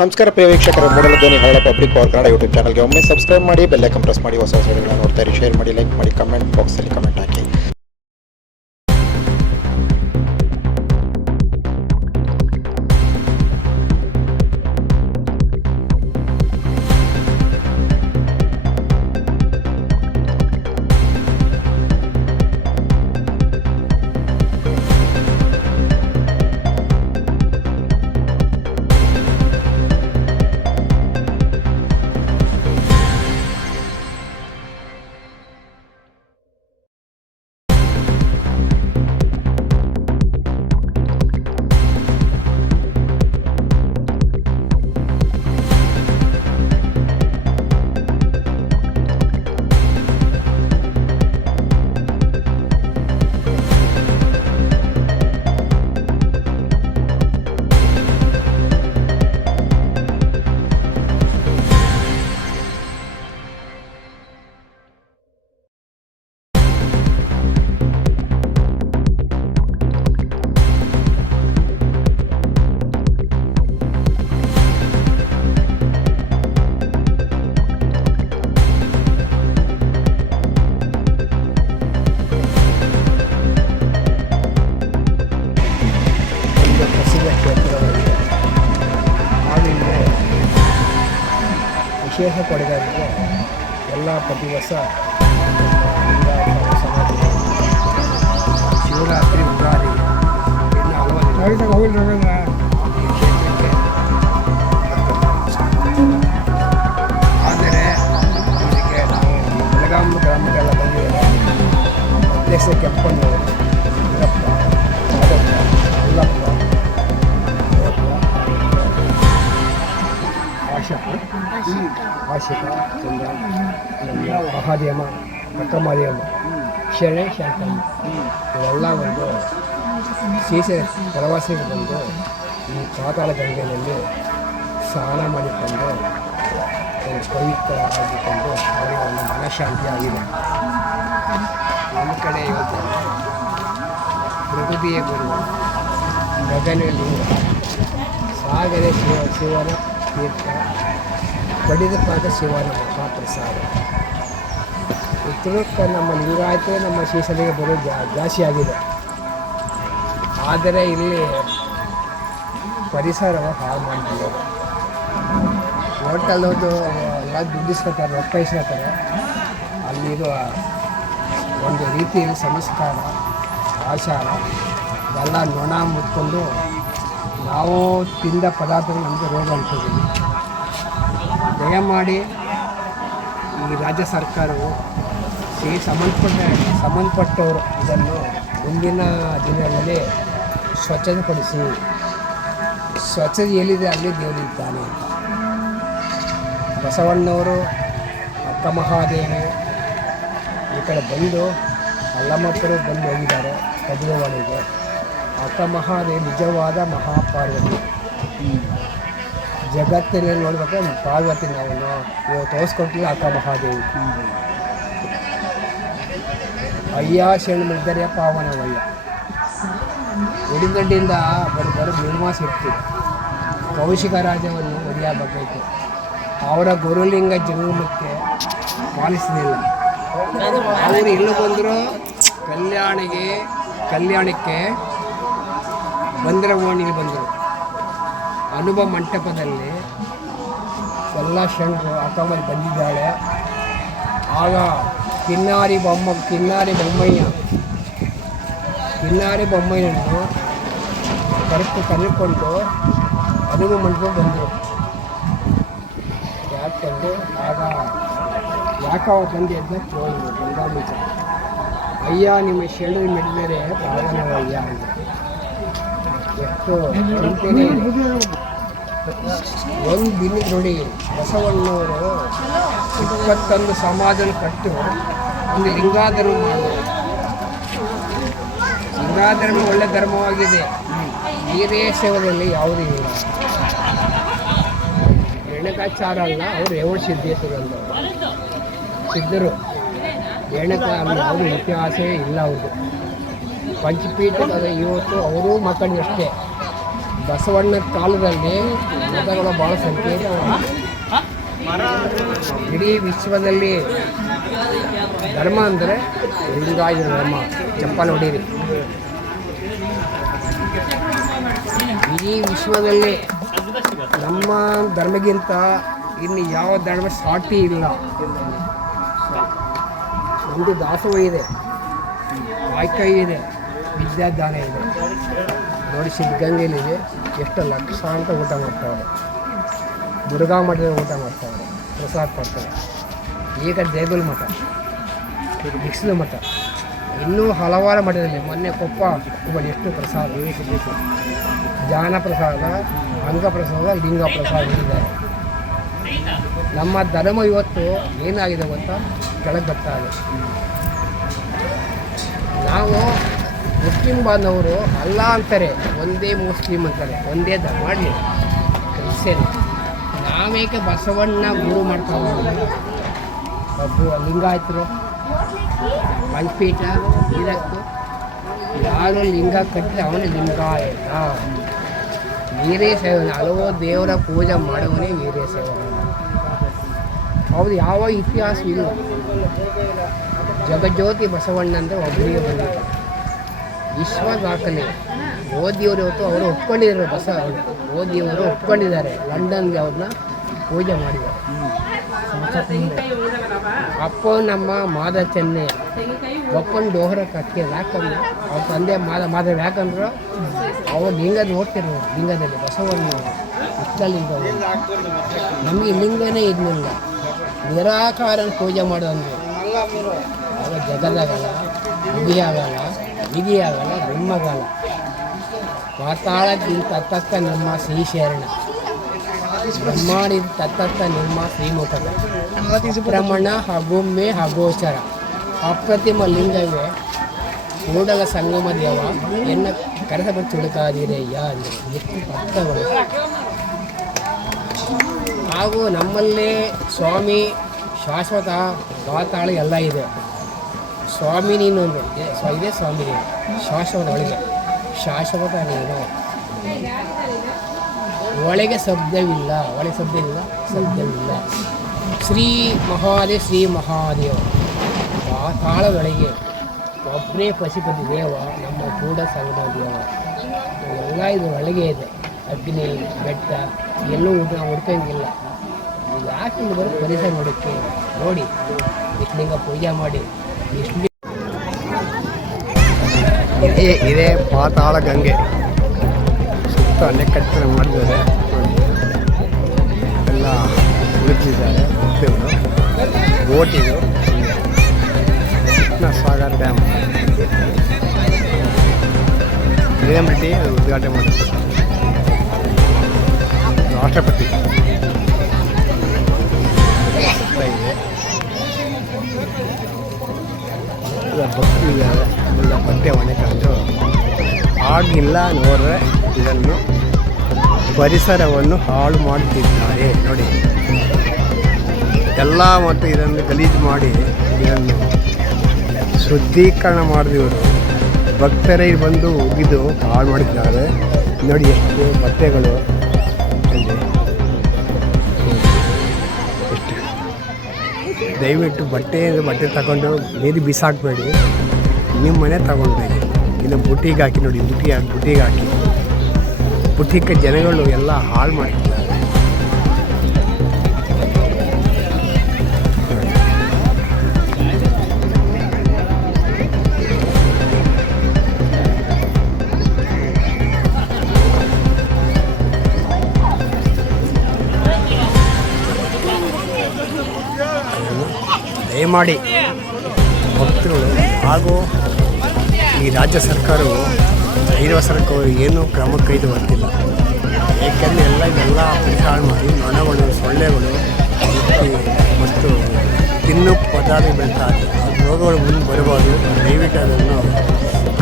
ನಮಸ್ಕಾರ ಪ್ರಿಯ ವೀಕ್ಷಕರು, ಮೂಡಲ ಧ್ವನಿ ಹಳ್ಳ ಪಬ್ಲಿಕ್ ಪವರ್ ಕನ್ನಡ ಯೂಟ್ಯೂಬ್ ಚಾನಲ್ಗೆ ಒಮ್ಮೆ ಸಬ್ಸ್ಕ್ರೈಬ್ ಮಾಡಿ, ಬೆಲ್ ಐಕಾನ್ ಪ್ರೆಸ್ ಮಾಡಿ, ಹೊಸ ವಿಡಿಯೋಗಳನ್ನು ನೋಡ್ತಾ ಇರಿ. ಶೇರ್ ಮಾಡಿ, ಲೈಕ್ ಮಾಡಿ, ಕಮೆಂಟ್ ಬಾಕ್ಸಲ್ಲಿ ಕಮೆಂಟ್ ಹಾಕಿ. ವಿಶೇಷ ಕೊಡುಗೆಯಾಗಿದೆ. ಎಲ್ಲ ಪ್ರತಿ ವರ್ಷ ಶಿವರಾತ್ರಿ, ಉಗಾದಿ ಇನ್ನು ಹಲವಾರು ಈ ಕ್ಷೇತ್ರಕ್ಕೆ ಆದರೆ ಇದಕ್ಕೆ ನಾವು ಬೆಳಗಾವಿ ಗ್ರಾಮಕ್ಕೆಲ್ಲ ಬಂದಿದ್ದೇವೆ. ಅಧ್ಯಕ್ಷ ಕೆಂಪಣ್ಣವರು, ವೀರಪ್ಪ, ಮಾದಪ್ಪ, ಹುಲ್ಲಪ್ಪ, ಆಶಿಕ, ಚಂದ್ರ, ಮಹಾದೇವ, ಅಕ್ಕಮಹಾದೇವ, ಶರಣೆ, ಶಾಂತಮ್ಮ ಇವೆಲ್ಲ ಒಂದು ಶೇಷ ಪ್ರವಾಸಿಗೆ ಬಂದು ಈ ಪಾತಾಳ ಗಂಗೆಯಲ್ಲಿ ಸ್ನಾನ ಮಾಡಿಕೊಂಡು ಒಂದು ಪವಿತ್ರ ಆಗಿಕೊಂಡು ಅವರಿಗೆ ಒಂದು ಮನಃಶಾಂತಿ ಆಗಿದೆ. ನಮ್ಮ ಕಡೆ ಇವತ್ತು ಪ್ರಕೃತಿಯ ಗುರು, ಗಗನಲಿಂಗ, ಸಾಗರ ಶಿವನ ತೀರ್ಥ, ಪಡೆದ ಪಾದ ಶಿವನ ಮಹಾಪ್ರಸಾದ. ಉತ್ತರಕ್ಕೆ ನಮ್ಮ ಲಿಂಗಾಯತ ನಮ್ಮ ಶ್ರೀಶೈಲಿಗೆ ಬರೋದು ಜಾಸ್ತಿ ಆಗಿದೆ. ಆದರೆ ಇಲ್ಲಿ ಪರಿಸರ ಹಾಳು ಮಾಡ್ತಿದ್ದಾರೆ. ಹೋಟೆಲ್ಲೋದು ಎಲ್ಲ ದುಡ್ಡಿಸ್ಕೊತಾರೆ, ರೊಕ್ಕ ಇಸ್ಕೊತಾರೆ. ಅಲ್ಲಿರುವ ಒಂದು ರೀತಿಯಲ್ಲಿ ಸಂಸ್ಕಾರ, ಆಚಾರ ಎಲ್ಲ ನೊಣ ಮುಟ್ಕೊಂಡು ನಾವು ತಿಂದ ಪದಾರ್ಥಗಳು ನಮಗೆ ರೋಗ ಅಂಟಿದ್ದೀವಿ. ದಯಮಾಡಿ ಈ ರಾಜ್ಯ ಸರ್ಕಾರವು ಈ ಸಂಬಂಧಪಟ್ಟವರು ಇದನ್ನು ಮುಂದಿನ ದಿನಗಳಲ್ಲಿ ಸ್ವಚ್ಛತೆಪಡಿಸಿ, ಸ್ವಚ್ಛತೆ ಎಲ್ಲಿದೆ ಅಲ್ಲಿ ದೇವರಿದ್ದಾನೆ ಅಂತ. ಬಸವಣ್ಣವರು, ಅಕ್ಕ ಮಹಾದೇವಿ ಈ ಕಡೆ ಬಂದು ಅಲ್ಲಮ್ಮಪ್ಪರು ಬಂದು ಹೋಗಿದ್ದಾರೆ ಕದಿರವಾಣಿಗೆ. ಅಕ್ಕ ಮಹಾದೇವಿ ನಿಜವಾದ ಮಹಾಪಾರ್ವತಿ. ಜಗತ್ತಿನಲ್ಲಿ ನೋಡ್ಬೇಕಾದ್ರೆ ಪಾರ್ವತಿ ನಾವು ಇವಾಗ ತೋರಿಸ್ಕೊಟ್ಟಿಲ್ಲ ಅಕ್ಕ ಮಹಾದೇವಿ. ಅಯ್ಯ ಶರಣ ಮಿಡ್ದರೆ ಪಾವನವಯ್ಯ. ಉಡಿಗಡ್ಡಿಯಿಂದ ಬರೋ ನಿರ್ಮಾಸ ಇರ್ತೀವಿ. ಕೌಶಿಕ ರಾಜವನ್ನು ಒಡೆಯಬೇಕಾಯಿತು. ಅವರ ಗುರುಲಿಂಗ ಜಂಗಮಕ್ಕೆ ಪಾಲಿಸಲಿಲ್ಲ. ಅವರು ಇಲ್ಲೂ ಬಂದರು. ಕಲ್ಯಾಣಕ್ಕೆ ಬಂದಿರವಾಣಿಗೆ ಬಂದರು. ಅನುಭವ ಮಂಟಪದಲ್ಲಿ ಎಲ್ಲ ಶರಣರು ಅಕ್ಕಮ್ಮಲ್ಲಿ ಬಂದಿದ್ದಾಳೆ. ಆಗ ಕಿನ್ನಾರಿ ಬೊಮ್ಮಯ್ಯನನ್ನು ಕರೆದುಕೊಂಡು ಅನುಭವ ಮಂಟಪ ಬಂದರು. ಯಾಕಂದು ಆಗ ಯಾಕವ ತಂದೆ ಅಂತ ಕೇಳಿದ್ರು ಗಂಗಾಮುಖ. ಅಯ್ಯ ನಿಮ್ಮ ಶರಣರು ಮೆಟ್ಟಿದರೆ ಪಾವನವಯ್ಯ ಅಂತ. ಎಷ್ಟು ಚಿಂತೆನೇ ಇದೆ. ಒಂದು ದಿನ ನೋಡಿ, ಬಸವಣ್ಣವರು 21 ಸಮಾಜನ ಕಟ್ಟು ಒಂದು ಲಿಂಗಾಧರ್ಮ ಮಾಡಿದರು. ಲಿಂಗಾಧರ್ಮ ಒಳ್ಳೆ ಧರ್ಮವಾಗಿದೆ. ವೀರೇಶ್ವರಲ್ಲಿ ಯಾವುದೂ ಇಲ್ಲ. ರೇಣುಕಾಚಾರ ಅಲ್ಲ, ಅವರು ರೇವಣ ಸಿದ್ದೇಶ್ವರ ಅಂದವರು ಸಿದ್ಧರು. ರೇಣುಕ ಯಾವುದೂ ಇತಿಹಾಸವೇ ಇಲ್ಲ ಅವ್ರದ್ದು. ಪಂಚಪೀಠ ಇವತ್ತು ಅವರೂ ಮಕ್ಕಳಿಗೆ ಅಷ್ಟೇ. ಬಸವಣ್ಣನ ಕಾಲದಲ್ಲಿ ಮತಗಳು ಭಾಳ ಸಂಖ್ಯೆ ಇದೆ. ಇಡೀ ವಿಶ್ವದಲ್ಲಿ ಧರ್ಮ ಅಂದರೆ ಲಿಂಗಾಯತ ಧರ್ಮ. ಚಪ್ಪಲ್ ಹೊಡೀರಿ. ಇಡೀ ವಿಶ್ವದಲ್ಲಿ ನಮ್ಮ ಧರ್ಮಗಿಂತ ಇನ್ನು ಯಾವ ಧರ್ಮ ಸಾಟಿ ಇಲ್ಲ. ನಮ್ಮದು ದಾಸೋಹ ಇದೆ, ವಾಯ್ಕೈ ಇದೆ, ವಿದ್ಯಾದಾನ ಇದೆ. ನೋಡಿ ಸಿದ್ಧಗಂಗೆಯಲ್ಲಿದೆ, ಎಷ್ಟು ಲಕ್ಷಾಂತರ ಊಟ ಮಾಡ್ತಾವ್ರೆ. ಮುರುಘಾ ಮಠದ ಊಟ ಮಾಡ್ತಾವ್ರೆ, ಪ್ರಸಾದ ಕೊಡ್ತಾರೆ. ಈಗ ದೇಗುಲ ಮಠ, ಭಿಕ್ಷದ ಮಠ, ಇನ್ನೂ ಹಲವಾರು ಮಠದಲ್ಲಿ ಮೊನ್ನೆ ಕೊಪ್ಪ ಎಷ್ಟು ಪ್ರಸಾದ ಜಾನ ಪ್ರಸಾದ, ಅಂಗ ಪ್ರಸಾದ, ಲಿಂಗ ಪ್ರಸಾದ ಇದ್ದಾರೆ. ನಮ್ಮ ಧರ್ಮ ಇವತ್ತು ಏನಾಗಿದೆ ಗೊತ್ತಾ? ಕೆಳಗೆ ಬರ್ತಾ ಇದೆ. ನಾವು ಮುಸ್ಲಿಂ ಬಾಂಧವರು ಅಲ್ಲ ಅಂತಾರೆ, ಒಂದೇ ಮುಸ್ಲಿಂ ಅಂತಾರೆ, ಒಂದೇ ಧರ್ಮ ಮಾಡಲಿ ಕ್ರಿಶ್ಚಿಯನ್. ನಾವೇಕೆ ಬಸವಣ್ಣ ಗುರು ಮಾಡ್ತಾರೆ? ಒಬ್ಬರು ಲಿಂಗಾಯತರು ಪಂಚಪೀಠ ಇದಕ್ಕೂ ಯಾರು ಲಿಂಗ ಕಟ್ಟಿದ್ರೆ ಅವನೇ ಲಿಂಗಾಯತ. ವೀರಶೈವ ಹಲವು ದೇವರ ಪೂಜೆ ಮಾಡುವನೇ ವೀರಶೈವ. ಹೌದು, ಯಾವ ಇತಿಹಾಸ ಇಲ್ಲ. ಜಗಜ್ಯೋತಿ ಬಸವಣ್ಣ ಅಂದರೆ ಒಬ್ಬರಿಗೆ ಬಂದಿದೆ. ವಿಶ್ವ ದಾಖಲೆ. ಮೋದಿಯವರು ಇವತ್ತು ಅವರು ಒಪ್ಕೊಂಡಿದ್ದಾರೆ. ಮೋದಿಯವರು ಒಪ್ಕೊಂಡಿದ್ದಾರೆ. ಲಂಡನ್ಗೆ ಅವ್ರನ್ನ ಪೂಜೆ ಮಾಡಿದ್ದಾರೆ. ಅಪ್ಪ ನಮ್ಮ ಮಾದ ಚೆನ್ನೈ ಒಪ್ಪನ್ ಡೋಹರ ಕಟ್ಟಿದ. ಯಾಕಂದ್ರೆ ಅವ್ರ ತಂದೆ ಮಾಧವ. ಯಾಕಂದ್ರೆ ಅವ್ರು ಲಿಂಗ ನೋಡ್ತಿರೋ, ಲಿಂಗದಲ್ಲಿ ಬಸವಣ್ಣ ಇಷ್ಟಲಿಂಗ. ನಮಗೆ ಲಿಂಗನೇ ಇರಲಿಲ್ಲ. ನಿರಾಕಾರನ ಪೂಜೆ ಮಾಡೋದಂದ್ರೆ ಆಗ ಜಗದಾಗಲ್ಲ, ವಿಧಿ ಆಗಲ್ಲ, ವಿಧಿ ಆಗಲ್ಲ, ಬ್ರಹ್ಮಗಾಲ. ಪಾತಾಳದಿಂದ ತತ್ತಕ್ಕ ನಮ್ಮ ಶ್ರೀಶರಣ, ಬ್ರಹ್ಮಾಂಡಿದ ತತ್ತಕ್ಕ ನಿಮ್ಮ ಶ್ರೀಮುಖದ, ಬ್ರಹ್ಮಣ ಹಗುಮ್ಮೆ ಹಗೋಚರ, ಅಪ್ರತಿಮ ಲಿಂಗವೇ ಕೂಡಲ ಸಂಗಮ ದೇವ ಎನ್ನ ಕರೆಸಬ ತುಡುಕಾದಿರಯ್ಯ ಅಂದರೆ ಎಷ್ಟು ಅರ್ಥಗಳು. ಹಾಗೂ ನಮ್ಮಲ್ಲೇ ಸ್ವಾಮಿ ಶಾಶ್ವತ ಪಾತಾಳ ಎಲ್ಲ ಇದೆ. ಸ್ವಾಮಿ ನೀನು ಇದೆ, ಸ್ವಾಮಿ ನೀನು ಶಾಶ್ವತ. ಒಳಗೆ ಶಾಶ್ವತ ನೀನು. ಒಳಗೆ ಶಬ್ದವಿಲ್ಲ, ಒಳಗೆ ಶಬ್ದವಿಲ್ಲ. ಶ್ರೀ ಮಹಾದೇವ ಪಾತಾಳದೊಳಗೆ ಒಬ್ಬನೇ ಪಶುಪತಿ ದೇವ, ನಮ್ಮ ಕೂಡ ಸಂಗಮ ದೇವ ಎಲ್ಲ ಇದು ಒಳಗೆ ಇದೆ. ಅಗ್ನಿ ಬೆಟ್ಟ ಎಲ್ಲೂ ಹುಡ್ಕಂಗಿಲ್ಲ. ಯಾಕೆ ಇಲ್ಲಿ ಬರೋ ಪರಿಸರ ನೋಡೋಕ್ಕೆ ನೋಡಿ, ಇಷ್ಟಲಿಂಗ ಪೂಜೆ ಮಾಡಿ ಎಷ್ಟು ಇದೇ ಪಾತಾಳ ಗಂಗೆ ಸುತ್ತ ಅಣೆಕಟ್ಟನ್ನು ಮಾಡಿದ್ದಾರೆ. ಎಲ್ಲ ಉಳಿದಿದ್ದಾರೆ. ಬೋಟಿದು ಸಾಗರ್ ಡ್ಯಾಮ್ ರೇಮಟ್ಟಿ ಅದು ಉದ್ಘಾಟನೆ ಮಾಡಿದ್ದಾರೆ ರಾಷ್ಟ್ರಪತಿ. ಇದೆ ಭಕ್ತಿದ್ದಾರೆ. ಎಲ್ಲ ಬಟ್ಟೆ ಒಣಕೊಂಡು ಆಗಿಲ್ಲ ನೋಡ್ರೆ ಇದನ್ನು ಪರಿಸರವನ್ನು ಹಾಳು ಮಾಡುತ್ತಿದ್ದಾರೆ ನೋಡಿ. ಎಲ್ಲ ಮತ್ತು ಇದನ್ನು ಗಲೀಜು ಮಾಡಿ ಇದನ್ನು ಶುದ್ಧೀಕರಣ ಮಾಡಿದವರು ಭಕ್ತರೇ ಬಂದು ಉಗಿದು ಹಾಳು ಮಾಡಿದ್ದಾರೆ ನೋಡಿ. ಎಷ್ಟು ಬಟ್ಟೆಗಳು ಎಷ್ಟು. ದಯವಿಟ್ಟು ಬಟ್ಟೆ ತಗೊಂಡು ನೀರು ಬಿಸಾಕಬೇಡಿ, ನಿಮ್ಮ ಮನೆ ತಗೊಂಡೋಗಿ ಇನ್ನು ಬುಟ್ಟಿಗೆ ಹಾಕಿ ನೋಡಿ. ಬುಟ್ಟಿಗೆ ಹಾಕಿ ಬುಟ್ಟಿಗೆ ಜನಗಳು ಎಲ್ಲ ಹಾಳು ಮಾಡಿದ್ದಾರೆ. ದಯಮಾಡಿ ಭಕ್ತರುಗಳು ಹಾಗೂ ಈ ರಾಜ್ಯ ಸರ್ಕಾರವು ಐದು ಸರ್ಕಾರ ಏನೂ ಕ್ರಮ ಕೈಗೊಳ್ಳುತ್ತಿಲ್ಲ. ಏಕೆಂದರೆ ಇದೆಲ್ಲ ಹಾಳು ಮಾಡಿ ನೊಣಗಳು, ಸೊಳ್ಳೆಗಳು ಮತ್ತು ತಿನ್ನು ಪದಾರ್ಥ ಬೆಳ್ತಾರೆ. ಅದು ರೋಗಗಳು ಮುಂದೆ ಬರಬಾರ್ದು. ದಯವಿಟ್ಟು ಅದನ್ನು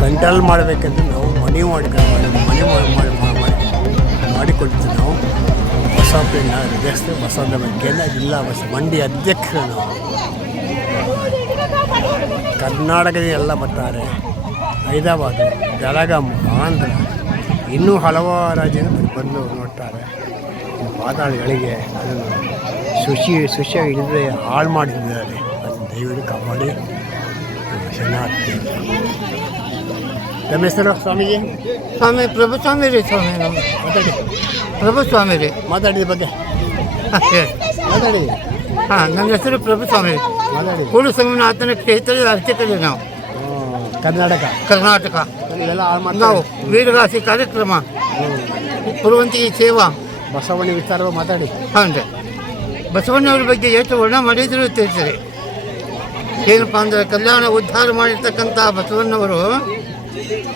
ಕಂಟ್ರೋಲ್ ಮಾಡಬೇಕಂತ ನಾವು ಮನವಿ ಮಾಡಿಕೊಡ್ತೀವಿ. ನಾವು ಬಸವಪ್ರಿಯ ದೇವಸ್ಥಾನ ಬಸವನ ಕೇಂದ್ರ ಜಿಲ್ಲಾ ಮಂಡಿ ಅಧ್ಯಕ್ಷರು ನಾವು. ಕರ್ನಾಟಕದ ಎಲ್ಲ ಬರ್ತಾರೆ. ಹೈದರಾಬಾದ್, ಬೆಳಗಾಂ, ಆಂಧ್ರ ಇನ್ನೂ ಹಲವಾರು ರಾಜ್ಯದಿಂದ ಬಂದು ನೋಡ್ತಾರೆ. ಪಾತಾಳಗಳಿಗೆ ಅದನ್ನು ಶುಚಿಯಾಗಿ ಇಲ್ಲದೆ ಹಾಳು ಮಾಡಿದ್ದಾರೆ. ಅದನ್ನು ದಯವಿಟ್ಟು ಕಾಪಾಡಿ ಚೆನ್ನಾಗಿ. ನಮ್ಮ ಹೆಸರು ಸ್ವಾಮೀಜಿ? ಸ್ವಾಮಿ ಪ್ರಭು ಸ್ವಾಮಿ ರೀ. ಸ್ವಾಮಿ ನಮ್ಮ ಮಾತಾಡಿ, ಪ್ರಭು ಸ್ವಾಮಿ ರೀ. ಮಾತಾಡಿದ ಬಗ್ಗೆ ಮಾತಾಡಿ. ಹಾಂ, ನನ್ನ ಹೆಸರು ಪ್ರಭು ಸ್ವಾಮಿ. ಮಾತಾಡಿ. ಕೂಡು ಸಂಗಮನಾಥನ ಕ್ಷೇತ್ರದ ಅರ್ಚಕರು ನಾವು, ಕರ್ನಾಟಕ. ಇವೆಲ್ಲ ಹಾಳು ಮಾಡ್ತಾರೆ. ನಾವು ವೀರಗಾಸಿ ಕಾರ್ಯಕ್ರಮ, ಪುರುವಂತಿಗೆ ಸೇವಾ. ಬಸವಣ್ಣ ವಿಚಾರ ಮಾತಾಡಿ. ಹಾಂ ರೀ. ಬಸವಣ್ಣವ್ರ ಬಗ್ಗೆ ಎಷ್ಟು ವರ್ಣ ಮಾಡಿದ್ರು ತಿಳಿಸ್ರಿ. ಏನಪ್ಪ ಅಂದರೆ ಕಲ್ಯಾಣ ಉದ್ಧಾರ ಮಾಡಿರ್ತಕ್ಕಂಥ ಬಸವಣ್ಣವರು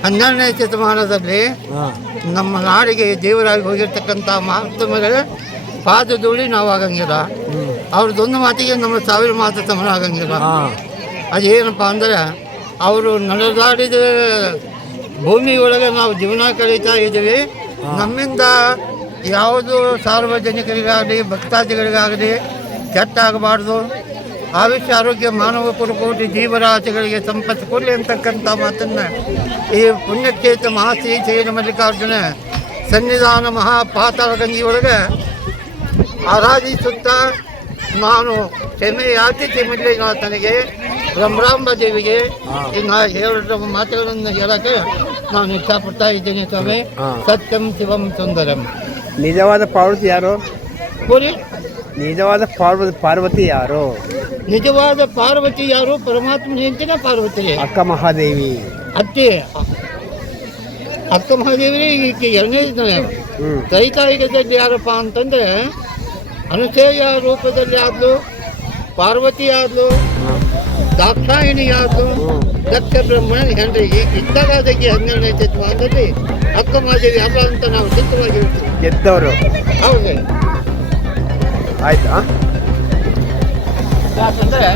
12ನೇ ಶತಮಾನದಲ್ಲಿ ನಮ್ಮ ನಾಡಿಗೆ ದೇವರಾಗಿ ಹೋಗಿರ್ತಕ್ಕಂಥ ಮಹಾತ್ಮರ ಪಾದಧೂಳಿ ನಾವು ಆಗಂಗಿಲ್ಲ. ಅವ್ರದ್ದೊಂದು ಮಾತಿಗೆ ನಮ್ಮ 1000 ಮಾತು ಸಮಾನ ಆಗಂಗಿಲ್ಲ. ಅದೇನಪ್ಪ ಅಂದರೆ ಅವರು ನಡೆದಾಡಿದ ಭೂಮಿ ಒಳಗೆ ನಾವು ಜೀವನ ಕಳೀತಾ ಇದ್ದೀವಿ. ನಮ್ಮಿಂದ ಯಾವುದು ಸಾರ್ವಜನಿಕರಿಗಾಗಲಿ ಭಕ್ತಾದಿಗಳಿಗಾಗಲಿ ಕೆಟ್ಟಾಗಬಾರ್ದು. ಆಯುಷ್ಯ ಆರೋಗ್ಯ ಮಾನವ ಕುರುಕೋಟಿ ಜೀವರಾಶಿಗಳಿಗೆ ಸಂಪತ್ತು ಕೊಡಲಿ ಅಂತಕ್ಕಂಥ ಮಾತನ್ನು ಈ ಪುಣ್ಯಕ್ಷೇತ್ರ ಮಹಾಶ್ರೀ ಜೈನ ಮಲ್ಲಿಕಾರ್ಜುನ ಸನ್ನಿಧಾನ ಮಹಾಪಾತಾಳ ಗಂಗೆಯೊಳಗೆ ಆರಾಧಿಸುತ್ತಾ ನಾನು ಕ್ಷಮೆ ಯಾಚಿಸಿ ಮಲ್ಲಿನಾಥನಿಗೆ ಬ್ರಹ್ಮರಾಂಬ ದೇವಿಗೆ ಇನ್ನು 2 ಮಾತುಗಳನ್ನು ಹೇಳಕ್ಕೆ ನಾನು ಇಷ್ಟಪಡ್ತಾ ಇದ್ದೇನೆ. ಸ್ವಾಮಿ ಸತ್ಯಂ ಶಿವಂ ಸುಂದರಂ. ನಿಜವಾದ ಪಾರ್ವತಿ ಯಾರು? ಪೂರಿ ನಿಜವಾದ ಪಾರ್ವತಿ ಯಾರು? ನಿಜವಾದ ಪಾರ್ವತಿ ಯಾರು? ಪರಮಾತ್ಮನ ಹೆಂಡತಿನ ಪಾರ್ವತಿ, ಅಕ್ಕ ಮಹಾದೇವಿ. ಅತ್ತೆ ಅಕ್ಕ ಮಹಾದೇವಿ ಈಕೆ 2ನೇ ತ್ರೈಕಾಯಿಕದಲ್ಲಿ ಯಾರಪ್ಪ ಅಂತಂದರೆ ಅನುಸೇಯ ರೂಪದಲ್ಲಿ ಆದ್ಲು, ಪಾರ್ವತಿ ಆದ್ಲು, ದಾಕ್ಷಾಯಿಣಿ ಆದ್ಲು, ದಕ್ಷ ಬ್ರಹ್ಮಣ ಹೆಂಡ್ರಿಗೆ ಇದ್ದಾಗ ಅದಕ್ಕೆ 12ನೇ ಶತಮಾನದಲ್ಲಿ ಅಕ್ಕ ಮಹಾದೇವಿ ಅಲ್ಲ ಅಂತ ನಾವು ಸಿದ್ಧವಾಗಿ ಹೇಳ್ತೀವಿ. ಗೆದ್ದವರು. ಹೌದು. ಆಯ್ತಾ? ಯಾಕಂದರೆ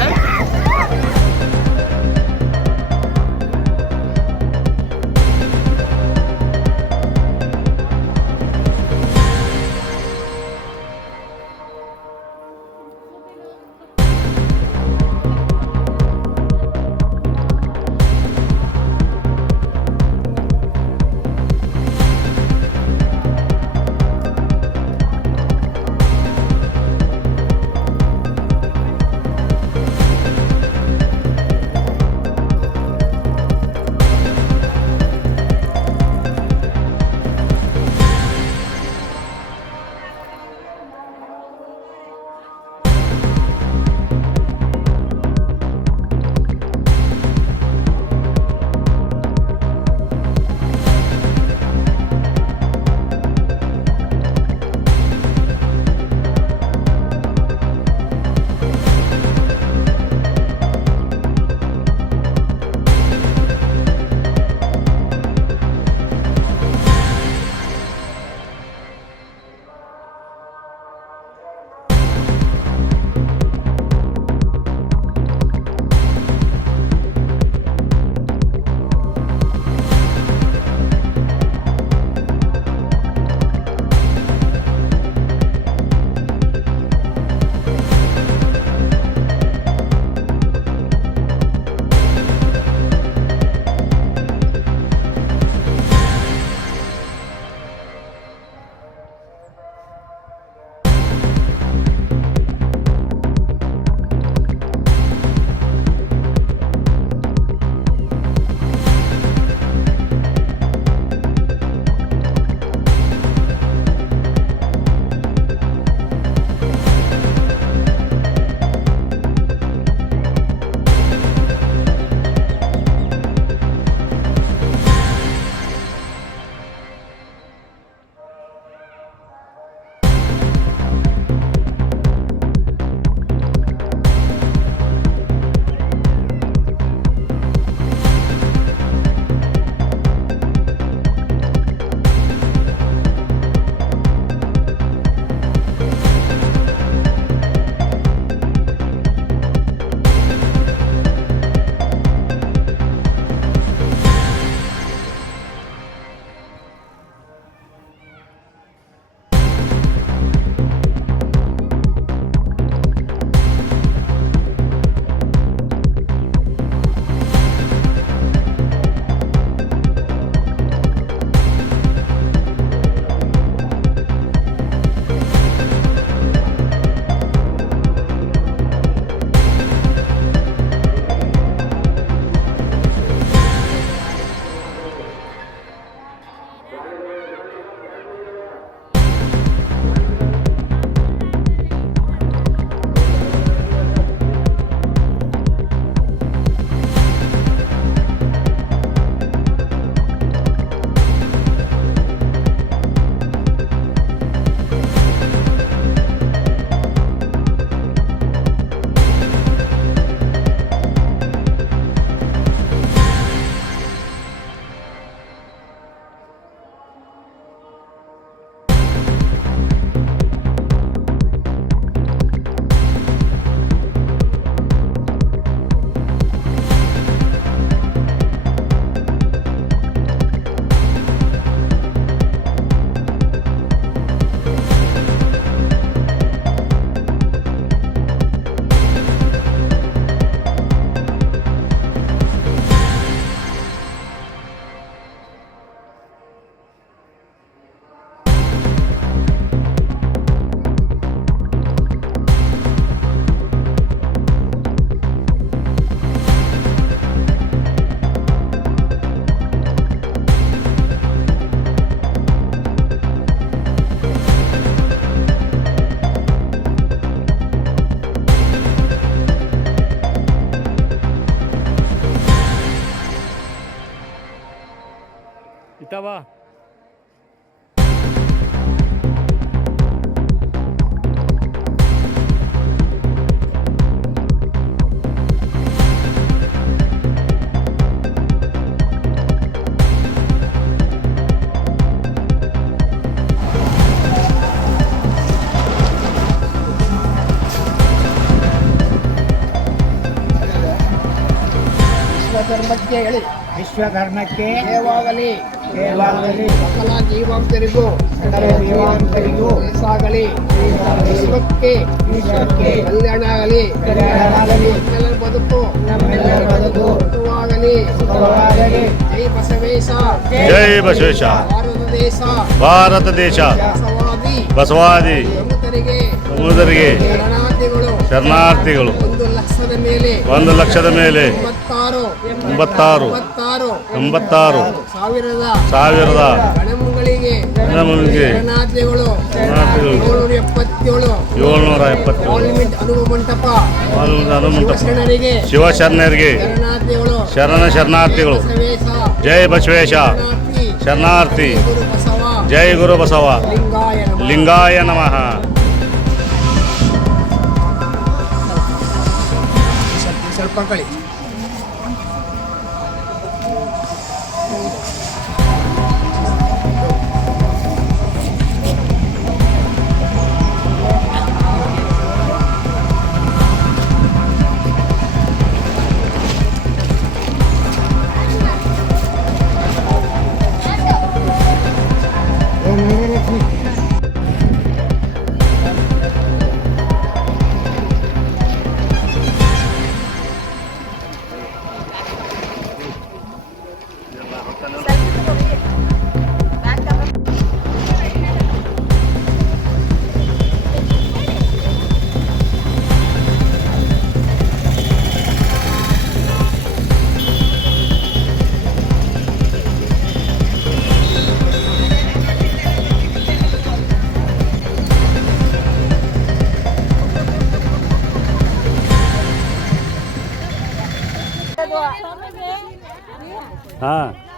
ವಿಶ್ವಧರ್ಮಕ್ಕೆ ಹೇಳಿ ವಿಶ್ವಧರ್ಮಕ್ಕೆ ದೇವಾಗಲಿ ದೇವಾಗಲಿ ಸಕಲ ಜೀವಾಂತರಿಗೂ ಸಕಲ ಜೀವಾಂತರಿಗೂ ಸಾಗಲಿ ವಿಶ್ವಕ್ಕೆ ಕಲ್ಯಾಣ ಆಗಲಿ ಕಲ್ಯಾಣವಾಗಲಿ. ನಮ್ಮೆಲ್ಲರ ಬದುಕು ನಮ್ಮೆಲ್ಲರ ಬದುಕು ಸುಖವಾಗಲಿ ಸುಖವಾಗಲಿ. ಜೈ ಬಸವೇಶ ಜೈ ಬಸವೇಶ. ಭಾರತ ದೇಶ ಭಾರತ ದೇಶ ಬಸವಾದಿ ಬಸವಾದಿ ಪ್ರಮುಖರಿಗೆ ಶರಣಾರ್ಥಿಗಳು ಶರಣಾರ್ಥಿಗಳು 1 ಲಕ್ಷದ ಮೇಲೆ 96 ಸಾವಿರದ ಗಣಮಗಳಿಗೆ ಗಣಮಗಳಿಗೆ ಶರಣಾರ್ಥಿಗಳು ಶರಣಾರ್ಥಿಗಳು 777 ಪಾರ್ಲಿಮೆಂಟ್ ಅನುಭವ ಮಂಟಪ ಶಿವಶರಣರಿಗೆ ಶಿವಶರಣರಿಗೆ ಶರಣಾರ್ಥಿಗಳು ಬಸವೇಶ ಜೈ ಬಸವೇಶ ಶರಣಾರ್ಥಿ ಗುರು ಬಸವ ಜೈ ಗುರು ಬಸವ ಲಿಂಗಾಯ ನಮಃ. ಲಿಂಗಾಯ ನಮಃ. ಸ್ವಲ್ಪ ಕಳಿ ಹಾಂ